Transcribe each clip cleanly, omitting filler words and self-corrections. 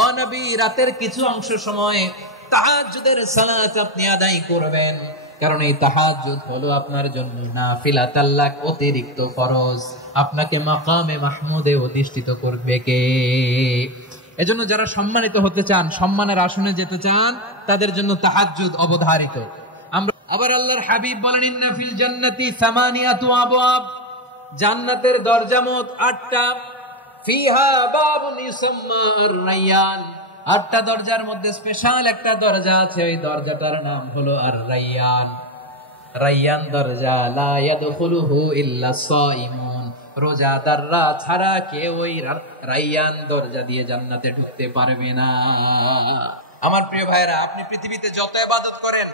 ও নবী, রাতের কিছু অংশ সময় তাহাজ্জুদের সালাত আপনি আদায় করবেন, কারণ এই তাহাজ্জুদ হলো আপনার জন্য নাফিলা, তাল্লাক অতিরিক্ত ফরজ। আপনাকে মাকামে মাহমুদে অধিষ্ঠিত করবে কে? এজন্য যারা সম্মানিত হতে চান, সম্মানের আসনে যেতে চান, তাদের জন্য তাহাজ্জুদ অবধারিত। আমরা আবার আল্লাহর হাবিব বলেন, ইন্না ফিল জান্নাতি সামানিয়াতু আবওয়াব, জান্নাতের দরজা মোট 8টা। ফিহা বাবুন ইউসাম্মা আর-রায়্যান, 8টা দরজার মধ্যে স্পেশাল একটা দরজা আছে, ওই দরজাটার নাম হলো আর-রায়্যান। রায়্যান দরজা, লা ইয়াদখুলুহু ইল্লা সাইমুন, রোজাদাররা ছাড়া কেউ ওই রায়্যান দরজা দিয়ে জান্নাতে ঢুকতে পারবে না। আমার প্রিয় ভাইরা, আপনি পৃথিবীতে যত ইবাদত করেন,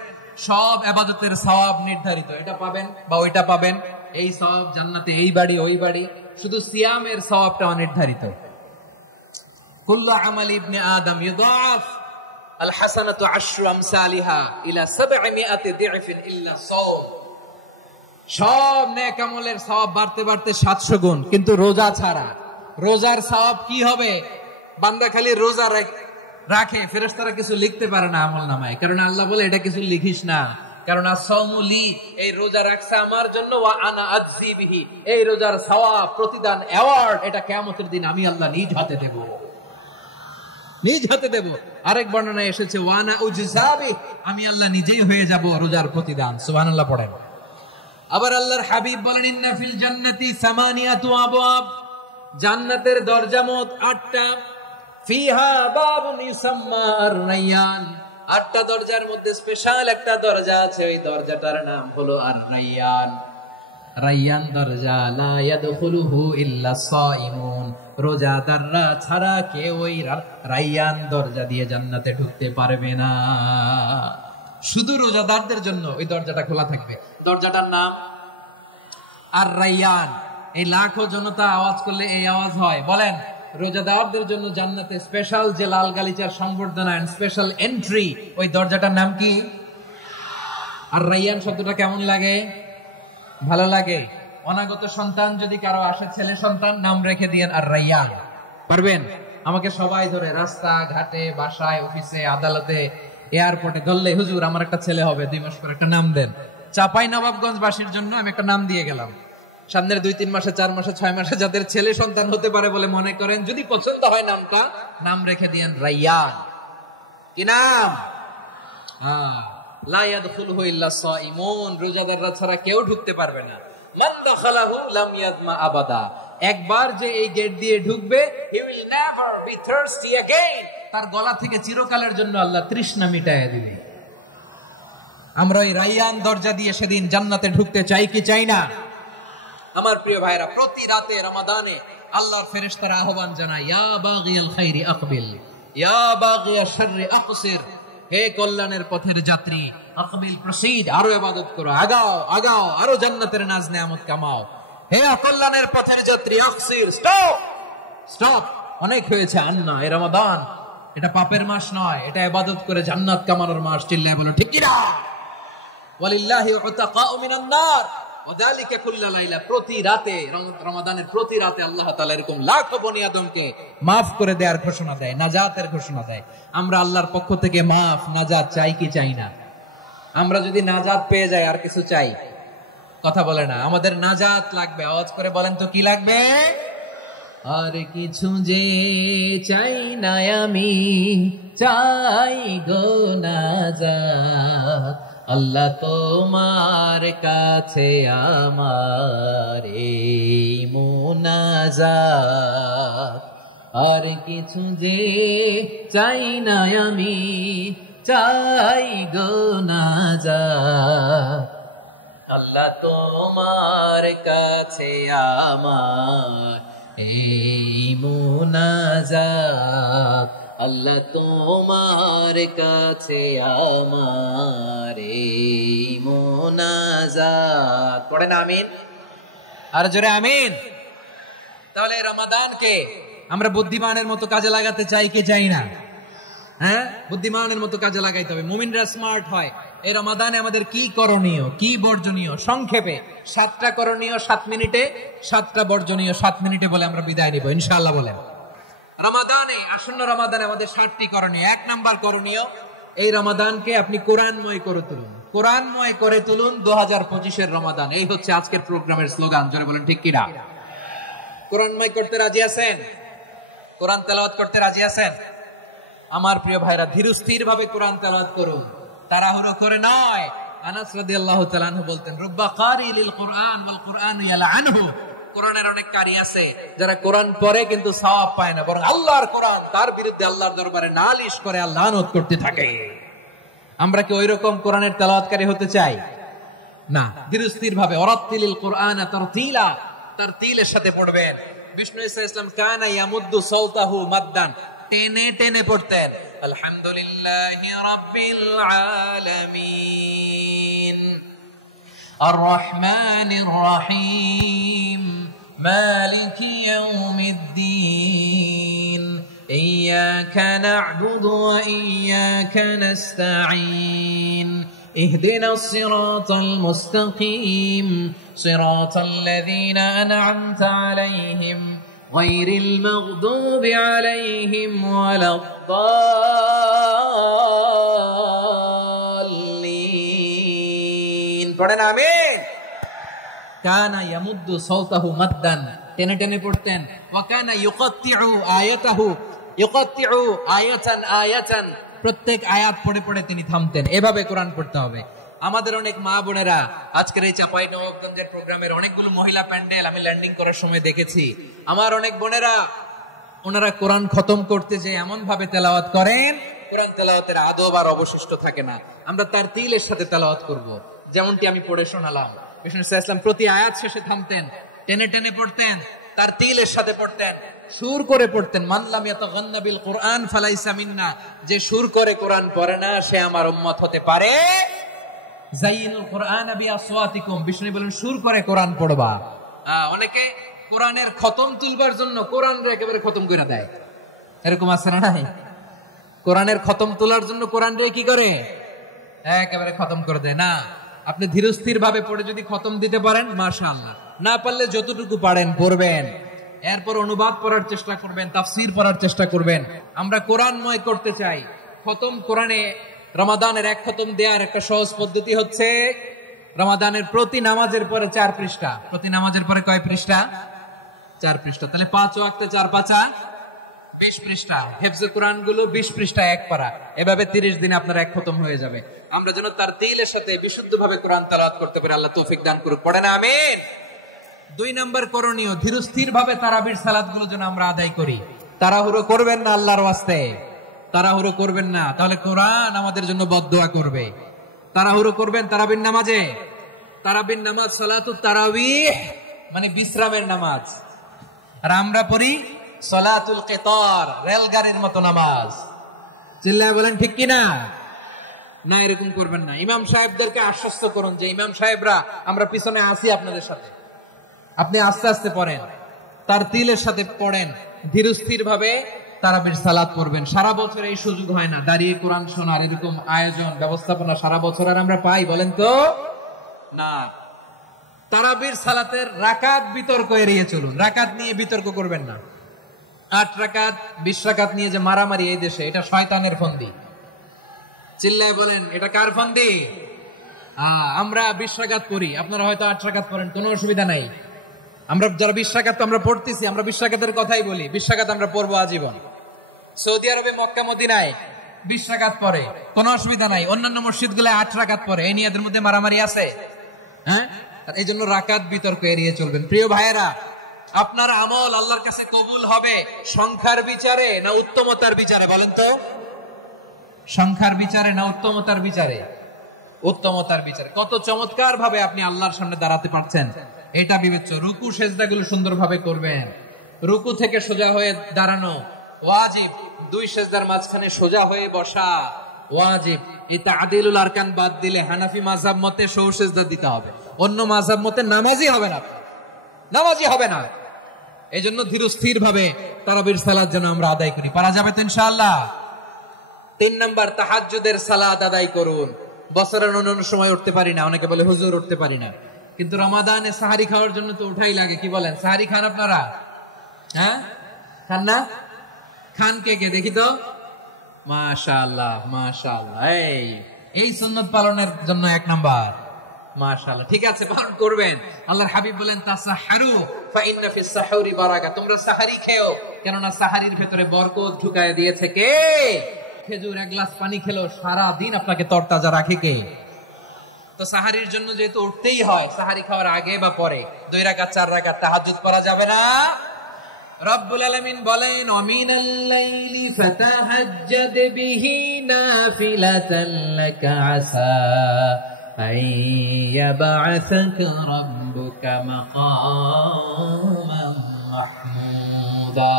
সব ইবাদতের সওয়াব নির্ধারিত। এটা পাবেন বা ওইটা পাবেন, এই সওয়াব জান্নাতে, এই বাড়ি ওই বাড়ি। শুধু সিয়ামের সওয়াবটা অনির্ধারিত। কুল্লু আমালি ইবনে আদম ইউদাফ আল হাসানাতু আশরু আমসালিহা ইলা 700 দি'ফিন ইল্লা সাওম। সব নেক আমলের সওয়াব বাড়তে বাড়তে 700 গুণ, কিন্তু রোজা ছাড়া। রোজার সওয়াব কি হবে? বান্দা খালি রোজা রাখে, ফেরেশতারা কিছু লিখতে পারে না আমলনামায়, কারণ আল্লাহ বলে এটা কিছু লিখিস না, কারণ আস-সাওমু লি, এই রোজা রাখছে আমার জন্য, ওয়া আনা আজজি বিহি, এই রোজার সওয়াব, প্রতিদান, অ্যাওয়ার্ড, এটা কিয়ামতের দিন আমি আল্লাহ নিজ হাতে দেব, নিজ হাতে দেব। আরেক বর্ণনায় এসেছে, ওয়া আনা উজজাবি, আমি আল্লাহ নিজেই হয়ে যাব রোজার প্রতিদান। সুবহানাল্লাহ পড়েন। আবার আল্লাহর হাবিব বলেন, ইন্না ফিল জান্নাতি সামানিয়াতু আবওয়াব, জান্নাতের দরজা মোট 8টা। ফিহা বাবুন ইউসাম্মা আর-রায়্যান, 8টা দরজার মধ্যে স্পেশাল একটা দরজা আছে, ওই দরজাটার নাম হলো আর-রায়্যান। রায়্যান দরজা, লা ইয়াদখুলুহু ইল্লা সাইমুন, রোজাদাররা ছাড়া কেউ ওই রায়্যান দরজা দিয়ে জান্নাতে ঢুকতে পারবে না। শুধু রোজাদারদের জন্য ওই দরজাটা খোলা থাকবে। দরজাটার নাম আর-রায়্যান। এই লাখো জনতা আওয়াজ করলে এই আওয়াজ হয়। বলেন, রোজাদারদের জন্য জান্নাতে স্পেশাল যে লাল গালিচার সংবর্ধনা এন্ড স্পেশাল এন্ট্রি, ওই দরজাটার নাম কি? আর-রায়্যান শব্দটা কেমন লাগে? ভালো লাগে। অনাগত সন্তান যদি কারো আসে, ছেলে সন্তান, নাম রেখে দিয়েন আর-রায়্যান। পারবেন? আমাকে সবাই ধরে রাস্তা ঘাটে, বাসায়, অফিসে, আদালতে, এয়ারপোর্টে ধরলে, হুজুর আমার একটা ছেলে হবে 2 মাস পর, একটা নাম দেন। চাপাই নবাবগঞ্জ বাসীর জন্য আমি একটা নাম দিয়ে গেলাম। সামনের 2-3 মাসে, 4 মাসে, 6 মাসে যাদের ছেলে সন্তান হতে পারে বলে মনে করেন, যদি পছন্দ হয় নামটা, নাম রেখে দিয়েন রায়্যান। কি নাম? লা ইয়াদখুলুহু ইল্লা সাইমুন, রোজাদাররা ছাড়া কেউ ঢুকতে পারবে না। মান দাখালাহু লাম ইয়াজমা আবাদা, একবার যে এই গেট দিয়ে ঢুকবে, he will never be thirsty again, তার গলা থেকে চিরকালের জন্য আল্লাহ তৃষ্ণা মিটাইয়া দিবে। আমরা এই রায়্যান দরজা দিয়ে সেদিন জান্নাতে ঢুকতে চাই কি চাই না? আমার প্রিয় ভাইরা, প্রতি রাতে রমাদানে আল্লাহর ফেরেশতারা আহ্বান জানায়, ইয়া বাগিয়াল খাইরি আকবিল, ইয়া বাগিয়াশ শাররি আকসির, হে কল্যাণের পথের যাত্রী, আকবিল, প্রসিড, আরো ইবাদত করো, আগাও আগাও, আরো জান্নাতের নাজ নেয়ামত কামাও। হে অকল্যাণের পথের যাত্রী, আকসির, স্টপ স্টপ, অনেক হয়েছে। আন্না, এই রমাদান এটা পাপের মাস নয়, এটা ইবাদত করে জান্নাত কামানোর মাস। চিল্লায় বলো ঠিক কি না? ওয়ালিল্লাহি উতাকাউ মিনান নার ওয়াযালিকা কুল্লা লাইলা, প্রতি রাতে, রমাদানের প্রতি রাতে আল্লাহ তাআলা এরকম লাখো বনি আদমকে maaf করে দেওয়ার ঘোষণা দেয়, নাজাতের ঘোষণা দেয়। আমরা আল্লাহর পক্ষ থেকে maaf, নাজাত চাই কি চাই না? আমরা যদি নাজাত পেয়ে যাই আর কিছু চাই? কথা বলে না। আমাদের নাজাত লাগবে। আওয়াজ করে বলেন তো কি লাগবে? আর কিছু যে চাই না আমি, চাই গো নাজাত, আল্লাহ তোমার কাছে আমার এই মুনাজাত। আর কিছু যে চাই না আমি, চাই গো নাজাত, আল্লাহ তোমার কাছে আমার এই মুনাজাত, আল্লাহ তোমার কাছে আমার এই মুনাজাত। পড়েন আমিন, আর জোরে আমিন। তাহলে রমাদানকে আমরা বুদ্ধিমানের মতো কাজে লাগাতে চাই কি চাই না? হ্যাঁ, বুদ্ধিমানের মতো কাজে লাগাইতে হবে। মুমিনরা স্মার্ট হয়। এই রমাদানে আমাদের কি করণীয়, কি বর্জনীয়, সংক্ষেপে 7টা করণীয় 7 মিনিটে, 7টা বর্জনীয় 7 মিনিটে বলে আমরা বিদায় নিব ইনশাআল্লাহ। বলেন রমাদানে, আসন্ন রমাদানে আমাদের 7টি করণীয়। 1 নাম্বার করণীয়, এই রমাদানকে আপনি কোরআনময় করে তুলুন। কোরআনময় করে তুলুন 2025-এর রমাদান। এই হচ্ছে আজকের প্রোগ্রামের স্লোগান। জোরে বলেন ঠিক কিনা? কোরআনময় করতে রাজি আছেন? কোরআন তেলাওয়াত করতে রাজি আছেন? আমার প্রিয় ভাইরা, ধীরস্থির ভাবে কোরআন তেলাওয়াত করুন, তাড়াহুড়ো করে নয়। আনাস রাদিয়াল্লাহু তাআলা আনহু বলতেন, রুব্বা কারি লিল কুরআন ওয়াল কুরআন ইয়ালআনহু। কোরআনের অনেক কারি আছে যারা কোরআন পড়ে কিন্তু সওয়াব পায় না, বরং আল্লাহর কোরআন তার বিরুদ্ধে আল্লাহর দরবারে নালিশ করে আর লানত করতে থাকে। আমরা কি ওইরকম কোরআনের তেলাওয়াতকারী হতে চাই? না। ধীরস্থির ভাবে, ওয়ারাত্তিলিল কুরআনা তারতিলা, তারতিলের সাথে পড়বেন। বিষ্ণু ইসা ইসলাম কানা ইয়ামুদ্দু সাওতাহু মাদ্দান, টেনে টেনে পড়তেন। আলহামদুলিল্লাহি রাব্বিল আলামিন আর রহমানির রহিম মালিকি ইয়াউমিদ্দিন ইয়্যাকা না'বুদু ওয়া ইয়্যাকা নাস্তাঈন ইহদিনাস সিরাতাল মুস্তাকিম সিরাতাল লাযীনা আন'আমতা আলাইহিম غير المغضوب عليهم ولا الضالين। পড়েন আমিন। কানা ইয়ামুদ্দু সাওতাহু মাদ্দান, টেনে টেনে পড়তেন। ওয়া কানা ইউকাত্তিউ আয়াতাহু, ইউকাত্তিউ আয়াতান আয়াতান, প্রত্যেক আয়াত পড়ে পড়ে তিনি থামতেন। এভাবে কোরআন পড়তে হবে। আমাদের অনেক মা বোনেরা, আজকের এই চাঁপাইনবাবগঞ্জের প্রোগ্রামের অনেকগুলো মহিলা প্যান্ডেল আমি ল্যান্ডিং করার সময় দেখেছি। আমার অনেক বোনেরা, ওনারা কোরআন খতম করতে যে এমন ভাবে তেলাওয়াত করেন, কোরআন তেলাওয়াতের আদব আর অবশিষ্ট থাকে না। আমরা তার তিলের সাথে তেলাওয়াত করব, যেমনটি আমি পড়ে শোনালাম। বিষ্ণু ইসলাম প্রতি আয়াত শেষে থামতেন, টেনে টেনে পড়তেন, তার তিলের সাথে পড়তেন, সুর করে পড়তেন। মান লাম ইয়াতাগান্না বিল কুরআন ফালাইসা মিন্না, যে সুর করে কোরআন পড়ে না সে আমার উম্মত হতে পারে। যাইনুল কুরআন বিআসওয়াতিকুম, বিষ্ণু বলেন সুর করে কোরআন পড়বা। অনেকে কোরআনের খতম তুলবার জন্য কোরআনরে একেবারে খতম করে দেয়, এরকম আছে না নাই? কোরআনের খতম তোলার জন্য কোরআনরে কি করে? একেবারে খতম করে দেয়। না, আপনি ধীরস্থির ভাবে পড়ে যদি খতম দিতে পারেন মাশাআল্লাহ, না পারলে যতটুকু পারেন পড়বেন, এরপর অনুবাদ পড়ার চেষ্টা করবেন, তাফসীর পড়ার চেষ্টা করবেন। আমরা কোরআনময় করতে চাই। খতম কোরআনে রমাদানের 1 খতম দেওয়ার একটা সহজ পদ্ধতি হচ্ছে, রমাদানের প্রতি নামাজের পরে 4 পৃষ্ঠা। প্রতি নামাজের পরে কয় পৃষ্ঠা? 4 পৃষ্ঠা। তাহলে 5 ওয়াক্তে 4 পাঁচা 20 পৃষ্ঠা। হেফজে কোরআন গুলো 20 পৃষ্ঠা এক পারা। এভাবে 30 দিনে আপনার 1 খতম হয়ে যাবে। আমরা যেন তার দিলের সাথে বিশুদ্ধভাবে কোরআন তেলাওয়াত করতে পারি। আল্লাহ তৌফিক দান করুক। পড়েন আমিন। 2 নম্বর করণীয়, ধীরস্থির ভাবে তারাবির সালাত গুলো যেন আমরা আদায় করি। তাড়াহুড়ো করবেন না আল্লাহর ওয়াস্তে, তাড়াহুড়ো করবেন না, তাহলে কোরআন আমাদের জন্য বদদুয়া করবে। তাড়াহুড়ো করবেন তারাবির নামাজে। তারাবির নামাজ সালাতুত তারাবিহ মানে বিশ্রামের নামাজ, আর আমরা পড়ি সালাতুল কিতার, রেলগাড়ির মতো নামাজ। চিল্লায় বলেন ঠিক কিনা? না, এরকম করবেন না। ইমাম সাহেবদেরকে আশ্বস্ত করুন যে ইমাম সাহেবরা আমরা পিছনে আছি আপনাদের সাথে, আপনি আস্তে আস্তে পড়েন, তার তিলের সাথে পড়েন, ধীরস্থির ভাবে তারাবির সালাত পড়বেন। সারা বছর এই সুযোগ হয় না, দাঁড়িয়ে কোরআন শোনার এরকম আয়োজন ব্যবস্থাপনা সারা বছর আর আমরা পাই বলেন তো? না। তারাবির সালাতের রাকাত বিতর্ক এড়িয়ে চলুন। রাকাত নিয়ে বিতর্ক করবেন না। 8 রাকাত 20 রাকাত নিয়ে যে মারামারি এই দেশে, এটা শয়তানের ফন্দি। চিল্লায় বলেন এটা কার ফন্দি? আমরা 20 রাকাত পড়ি, আপনারা হয়তো 8 রাকাত পড়েন, কোনো অসুবিধা নাই। আমরা যারা 20 রাকাত তো আমরা পড়তেছি, আমরা 20 রাকাতের কথাই বলি। 20 রাকাত আমরা পড়বো আজীবন। সৌদি আরবে মক্কা মদিনায় 20 রাকাত পড়ে, কোনো অসুবিধা নাই। অন্যান্য মসজিদ গুলো 8 রাকাত পড়ে। এই নিয়ে এদের মধ্যে মারামারি আছে? হ্যাঁ, এই জন্য রাকাত বিতর্ক এড়িয়ে চলবেন। প্রিয় ভাইয়েরা, আপনার আমল আল্লাহর কাছে কবুল হবে সংখ্যার বিচারে না উত্তমতার বিচারে বলেন তো? সংখ্যার বিচারে না উত্তমতার বিচারে? উত্তমতার বিচারে। কত চমৎকার ভাবে আপনি আল্লাহর সামনে দাঁড়াতে পারছেন এটা বিবেচ্য। রুকু সেজদাগুলো সুন্দরভাবে করবেন। রুকু থেকে সোজা হয়ে দাঁড়ানো ওয়াজিব, 2 সেজদার মাঝখানে সোজা হয়ে বসা ওয়াজিব। এই তা'দিলুল আরকান বাদ দিলে হানাফি মাযহাব মতে সৌ সেজদা দিতে হবে, অন্য মাযহাব মতে নামাজই হবে না, নামাজই হবে না। এই জন্য ধীরস্থির ভাবে তারাবির সালাত যেন আমরা আদায় করি। পারা যাবে তো ইনশাআল্লাহ? 3 নাম্বার, তাহাজ্জুদের সালাত আদায় করুন। বছরের অন্যান্য সময় উঠতে পারি না, অনেকে বলে হুজুর উঠতে পারি না, কিন্তু রমাদানে সাহারি খাওয়ার জন্য তো উঠাই লাগে। কি বলেন? সাহারি খান আপনারা? হ্যাঁ, খান না? খান কে কে দেখি তো? মাশাআল্লাহ মাশাআল্লাহ। এই সুন্নাত পালনের জন্য 1 নাম্বার। মাশাআল্লাহ, ঠিক আছে, পালন করবেন। আল্লাহর হাবিব বলেন তাসাহহারু ফা ইন্না ফিস সাহুরি বারাকা, তোমরা সাহারি খেও, কেননা সাহারির ভেতরে বরকত ঢুকায় দিয়েছে কে? খেজুর 1 গ্লাস পানি খেলো সারা দিন আপনাকে তরতাজা রাখে কে? তো সাহারির জন্য যেহেতু উঠতেই হয়, সাহারি খাওয়ার আগে বা পরে 2 রাকাত 4 রাকাত তাহাজ্জুদ পড়া যাবে না? রব্বুল আলামিন বলেন ওয়ামিনাল লাইলি ফাতাহাজ্জাদ বিহি নাফিলাতান লাকা আসা আইয়াবআসাকা রাব্বুকা মাকামান মাহমুদা।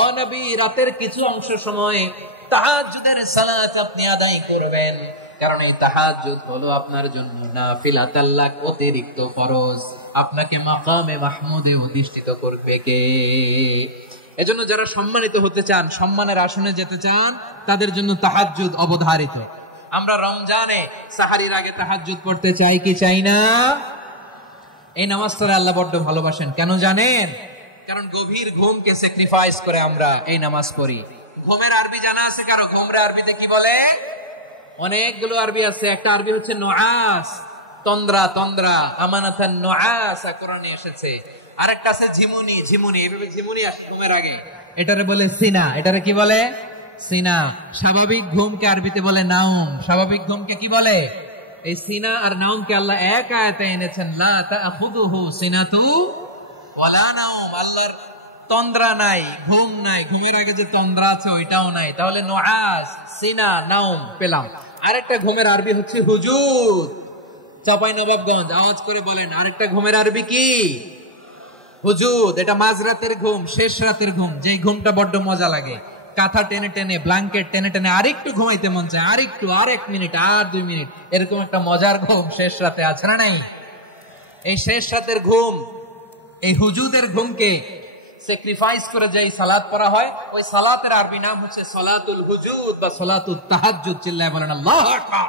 ও নবী, রাতের কিছু অংশ সময় তাহাজ্জুদের সালাত আপনি আদায় করবেন, কারণ এই তাহাজ্জুদ হলো আপনার জন্য নাফিলাতাল লাক, অতিরিক্ত ফরজ। আপনাকে মাকামে মাহমুদে অধিষ্ঠিত করবে কে? এজন্য যারা সম্মানিত হতে চান, সম্মানের আসনে যেতে চান, তাদের জন্য তাহাজ্জুদ অবধারিত। আমরা রমজানে সাহারির আগে তাহাজ্জুদ পড়তে চাই কি চাই না? এই নামাজটা আল্লাহ বড্ড ভালোবাসেন, কেন জানেন? কারণ গভীর ঘুমকে স্যাক্রিফাইস করে আমরা এই নামাজ পড়ি। ঘুমের আরবি জানা আছে কারো? ঘুমের আরবিতে কি বলে? অনেকগুলো আরবি আছে। একটা আরবি হচ্ছে নুআস, তন্দ্রা, তন্দ্রা, আমানাতান নুআসা কোরআনে এসেছে। আরেকটা আছে ঝিমুনি, ঝিমুনি, এইভাবে ঝিমুনি আসে ঘুমের আগে, এটারে বলে সিনা। এটারে কি বলে? সিনা। স্বাভাবিক ঘুমকে আরবিতে বলে নাউম। স্বাভাবিক ঘুমকে কি বলে? এই সিনা আর নাউমকে আল্লাহ এক আয়াতে এনেছেন, লা তাখুযুহু সিনাতু ওয়ালা নাউম। আল্লাহর তন্দ্রা নাই, ঘুম নাই, ঘুমের আগে যে তন্দ্রা আছে ওইটাও নাই। তাহলে নুআস, সিনা, নাউম পেলাম। আরেকটা ঘুমের আরবি হচ্ছে হুজুদ। চাঁপাইনবাবগঞ্জ আওয়াজ করে বলেন, আরেকটা ঘুমের আরবি কি? হুজুদ। এটা মাঝরাতের ঘুম, শেষ রাতের ঘুম, যেই ঘুমটা বড্ড মজা লাগে। কাঁথা টেনে টেনে, ব্ল্যাঙ্কেট টেনে টেনে আরেকটু ঘুমাইতে মন চায়, আরেকটু, আর 1 মিনিট, আর 2 মিনিট, এরকম একটা মজার ঘুম শেষ রাতে আছে না নাই? এই শেষ রাতের ঘুম, এই হুজুদের ঘুমকে স্যাক্রিফাইস করে যেই সালাত পড়া হয়, ওই সালাতের আরবি নাম হচ্ছে সালাতুল হুজুদ বা সালাতুত তাহাজ্জুদ। চিল্লায় বলেন আল্লাহু আকবার।